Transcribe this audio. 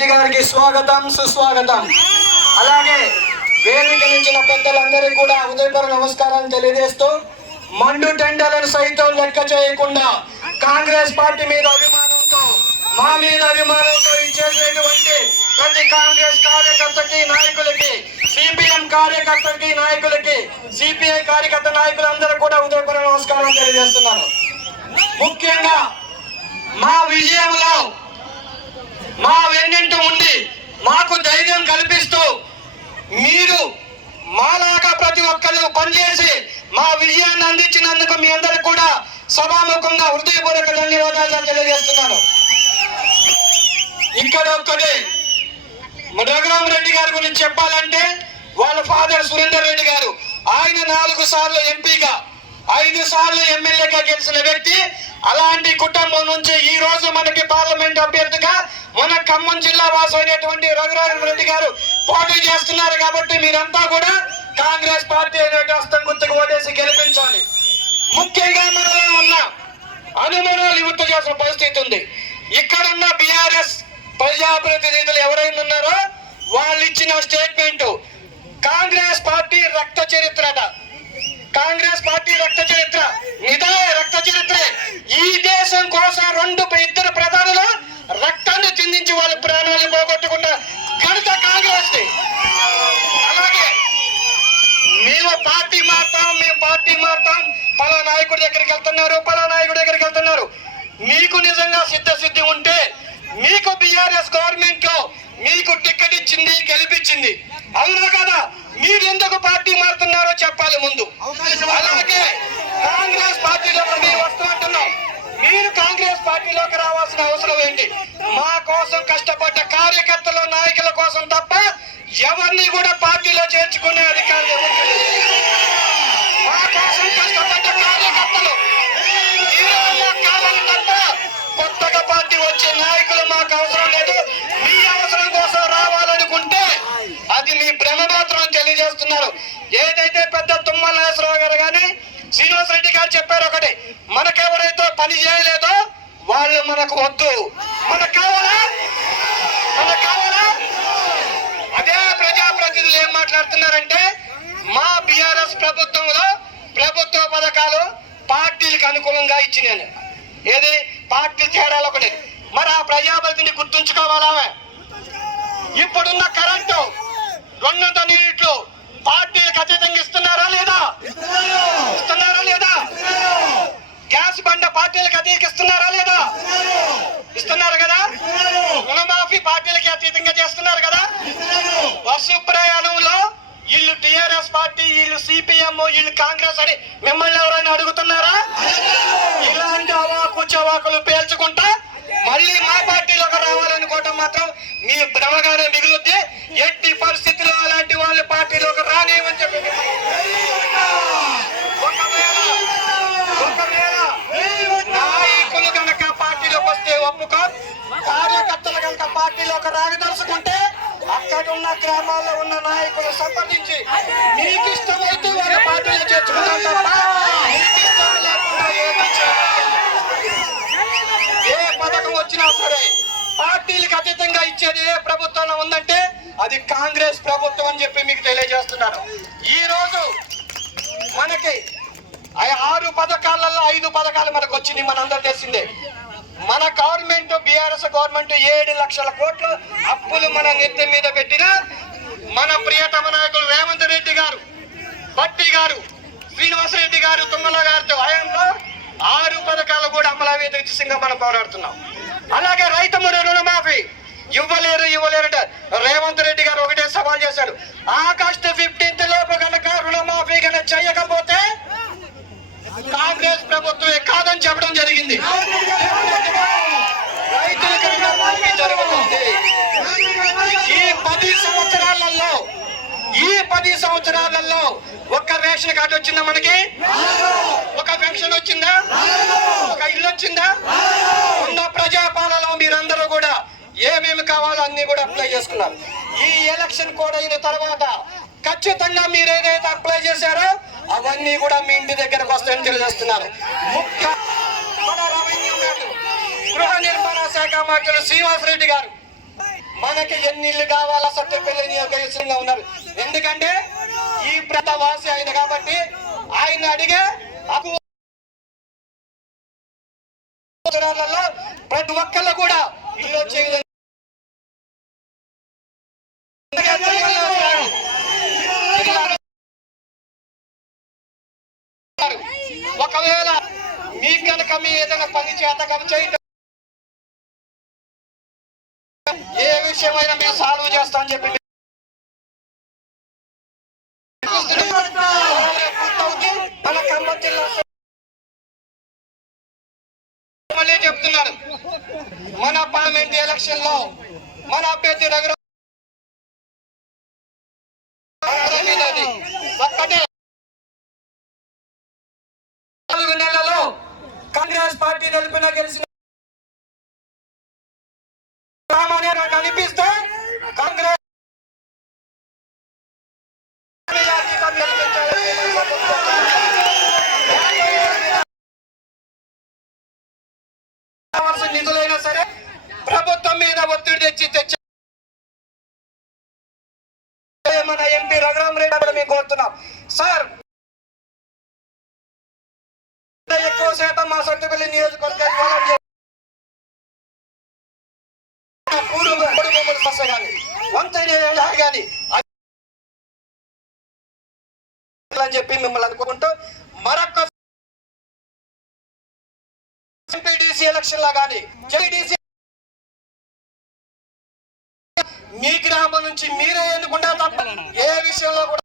గారికి స్వాగతం సుస్వాగతం. అలాగే వేదిక నుంచిన పెద్దలందరికీ కూడా ఉదయపూర్వ నమస్కారాలు తెలియజేస్తూ మండు టెండర్లను సైతం లెక్క చేయకుండా కాంగ్రెస్ పార్టీ మీద అభిమానంతో మా మీద అభిమానంతో ఇచ్చేసేటువంటి ప్రతి కాంగ్రెస్ కార్యకర్తకి నాయకులకి సిపిఎం కార్యకర్తకి నాయకులకి సిపిఐ కార్యకర్త నాయకులందరూ కూడా ఉదయపూర్వ నమస్కారం తెలియజేస్తున్నాను. ముఖ్యంగా మా విజయంలో మా వెన్నింటి ఉండి మాకు ధైర్యం కల్పిస్తూ మీరు మాలాగా ప్రతి ఒక్కళ్ళు పనిచేసి మా విజయాన్ని అందించినందుకు మీ అందరికి కూడా సభాముఖంగా హృదయపూర్వక ధన్యవాదాలు తెలియజేస్తున్నాను. ఇక్కడ ఒక్కటి రఘురామరెడ్డి గారి గురించి చెప్పాలంటే వాళ్ళ ఫాదర్ సురేందర్ రెడ్డి గారు, ఆయన 4 సార్లు ఎంపీగా 5 సార్లు ఎమ్మెల్యేగా గెలిచిన వ్యక్తి. అలాంటి కుటుంబం నుంచి ఈ రోజు మనకి పార్లమెంట్ అభ్యర్థిగా మన ఖమ్మం జిల్లా వాసు అయినటువంటి రఘురామరెడ్డి గారు పోటీ చేస్తున్నారు. కాబట్టి మీరంతా కూడా కాంగ్రెస్ పార్టీ అనే హస్తం గుర్తుకు ఓటేసి గెలిపించాలి. ముఖ్యంగా మనలో ఉన్న అనుమానాలు విముక్త చేసిన పరిస్థితి ఉంది. ఇక్కడున్న బీఆర్ఎస్ ప్రజాప్రతినిధులు ఎవరైనా ఉన్నారో వాళ్ళు ఇచ్చిన స్టేట్మెంట్ కాంగ్రెస్ పార్టీ రక్త చరిత్రట. కాంగ్రెస్ పార్టీ రక్త చరిత్ర నిజమే, రక్త చరిత్ర. ఈ దేశం కోసం 2 ప్రధానులు రక్తాన్ని చిందించి వాళ్ళ ప్రాణాలు పోగొట్టుకున్న ఘనత కాంగ్రెస్ ది. అలాగే మేము పార్టీ మారుతాం పలా నాయకుడి దగ్గరికి వెళ్తున్నారు. మీకు నిజంగా సిద్ధశుద్ధి ఉంటే మీకు బీఆర్ఎస్ గవర్నమెంట్ లో మీకు టికెట్ ఇచ్చింది, గెలిపించింది, అవునా కదా? మీరు ఎందుకు పార్టీ మారుతున్నారో చెప్పాలి ముందు. అలాగే కాంగ్రెస్ పార్టీలోకి మేము వస్తున్నట్టున్నాం. మీరు కాంగ్రెస్ పార్టీలోకి రావాల్సిన అవసరం ఏంటి? మా కోసం కష్టపడ్డ కార్యకర్తలు నాయకుల కోసం తప్ప ఎవరిని కూడా పార్టీలో చేర్చుకునే అధికారం ఎవరికి లేదు. మా కోసం కష్టపడ్డ కార్యకర్తలు కావాలి తప్ప కొత్తగా పార్టీ వచ్చే నాయకులు మాకు అవసరం లేదు. మీ అవసరం కోసం రావాలనుకుంటే అది మీ భ్రమ మాత్రం తెలియజేస్తున్నారు. ఏదైతే పెద్ద తుమ్మల నాగేశ్వరరావు గారు కానీ శ్రీనివాస్ రెడ్డి గారు చెప్పారు ఒకటి, మనకెవరైతే పని చేయలేదో వాళ్ళు మనకు వద్దు, మనకు కావాలా? అదే ప్రజాప్రతినిధులు ఏం మాట్లాడుతున్నారంటే మా బీఆర్ఎస్ ప్రభుత్వంలో ప్రభుత్వ పథకాలు పార్టీలకు అనుకూలంగా ఇచ్చినాను. ఏది పార్టీ తేడాలు ఒకటి. మరి ఆ ప్రజాప్రతిని గుర్తుంచుకోవాలా? ఇప్పుడున్న కరెంటు 200 యూనిట్లు పార్టీలకు అతీతంగా ఇస్తున్నారా లేదా? గ్యాస్ బండ పార్టీలకు అతీకిస్తున్నారా లేదా? ఇస్తున్నారు కదా. రుణమాఫీ పార్టీలకి అతీతంగా చేస్తున్నారు కదా. బస్సు ప్రయాణంలో వీళ్ళు టిఆర్ఎస్ పార్టీ, వీళ్ళు సిపిఎం, వీళ్ళు కాంగ్రెస్ అని మిమ్మల్ని ఎవరైనా అడుగుతున్నారా? ఇలాంటి అవాకులు పేల్చుకుంటా మళ్ళీ మా పార్టీలోకి రావాలనుకోవటం మాత్రం మీ భ్రమగానే మిగులుద్ది. ఎట్టి పరిస్థితుల్లో అలాంటి వాళ్ళ పార్టీలోకి రానేమని చెప్పి ఒకవేళ నాయకులు కనుక పార్టీలోకి వస్తే ఒప్పుకో, కార్యకర్తలు కనుక పార్టీలోకి రాగదలుచుకుంటే అక్కడున్న గ్రామాల్లో ఉన్న నాయకులు సంప్రదించి మీకు ఇష్టమైతే వాళ్ళ పార్టీలో చేర్చుకుంటాం తప్ప మీకు ఇష్టం లేకుండా ఏ పథకం వచ్చినా సరే పార్టీలకు అతీతంగా ఇచ్చేది ఏ ప్రభుత్వంలో ఉందంటే అది కాంగ్రెస్ ప్రభుత్వం అని చెప్పి మీకు తెలియజేస్తున్నాను. ఈ రోజు మనకి 6 పథకాలలో 5 పథకాలు మనకు వచ్చింది, మనందరూ తెలిసిందే. మన గవర్నమెంట్ బీఆర్ఎస్ గవర్నమెంట్ 7 లక్షల కోట్లు అప్పులు మన నెత్తి మీద పెట్టిన మన ప్రియతమ నాయకులు రేవంత్ రెడ్డి గారు, భట్టి గారు, శ్రీనివాస్ రెడ్డి గారు, తుమ్మల గారితో హయాంలో 6 పథకాలు కూడా అమలయ్యే దిశగా మనం పోరాడుతున్నాం. అలాగే రైతు రుణమాఫీ ఇవ్వలేరు రేవంత్ రెడ్డి గారు ఒకటే సవాల్ చేశాడు, ఆగస్టు 15 లోపు కనుక రుణమాఫీ కనుక చేయకపోతే కాంగ్రెస్ ప్రభుత్వమే కాదని చెప్పడం జరిగింది. రైతులకు రుణమాఫీ జరుగుతుంది. ఈ 10 సంవత్సరాలలో ఒక్క రేషన్ కార్డు వచ్చిందా? మనకి ఒక పెన్షన్ వచ్చిందా? ఒక ఇల్లు వచ్చిందా? ఉన్న ప్రజాపాలనలో మీరందరూ కూడా ఏమేమి కావాలో అన్ని కూడా అప్లై చేసుకున్నారు. ఈ ఎలక్షన్ కోడ్ అయిన తర్వాత ఖచ్చితంగా మీరు ఏదైతే అప్లై చేశారో అవన్నీ కూడా మీ ఇంటి దగ్గరకు వస్తాయని తెలియజేస్తున్నారు. ముఖ్య గృహ నిర్మాణ శాఖ మంత్రులు శ్రీనివాస్ రెడ్డి గారు మా మనకి ఎన్ని ఇల్లు కావాలా సత్యపల్లి నియోజకవర్గంగా ఉన్నారు. ఎందుకంటే ఈ ప్రాంతవాసి ఆయన కాబట్టి ఆయన అడిగే ప్రతి ఒక్కళ్ళు కూడా ఇల్లు వచ్చే విధంగా ఒకవేళ మీ కనుక మీ ఏదైనా పని చేత చేయటం ఏ విషయమైనా మేము సాల్వ్ చేస్తామని చెప్పి మన ఖమ్మం జిల్లా మళ్ళీ చెప్తున్నాడు, మన పార్లమెంట్ ఎలక్షన్ లో మన అభ్యర్థి రఘురామ్ ఒక్కటే 4 నెలల్లో కాంగ్రెస్ పార్టీ తరపున గెలిచిన కనిపిస్తే కాంగ్రెస్ నిధులైనా సరే ప్రభుత్వం మీద ఒత్తిడి తెచ్చి మన ఎంపీ రఘురామ్ రెడ్డి కూడా మేము కోరుతున్నాం. సార్ ఎక్కువ శాతం మా సత్తుపల్లి నియోజకవర్గాన్ని అని చెప్పి మిమ్మల్ని అనుకుంటూ మరొక ఎంపీడీసీ ఎలక్షన్ లా కానీ జెడ్పీటీసీ మీ గ్రామం నుంచి మీరే ఎన్నుకుంటా తప్ప ఏ విషయంలో కూడా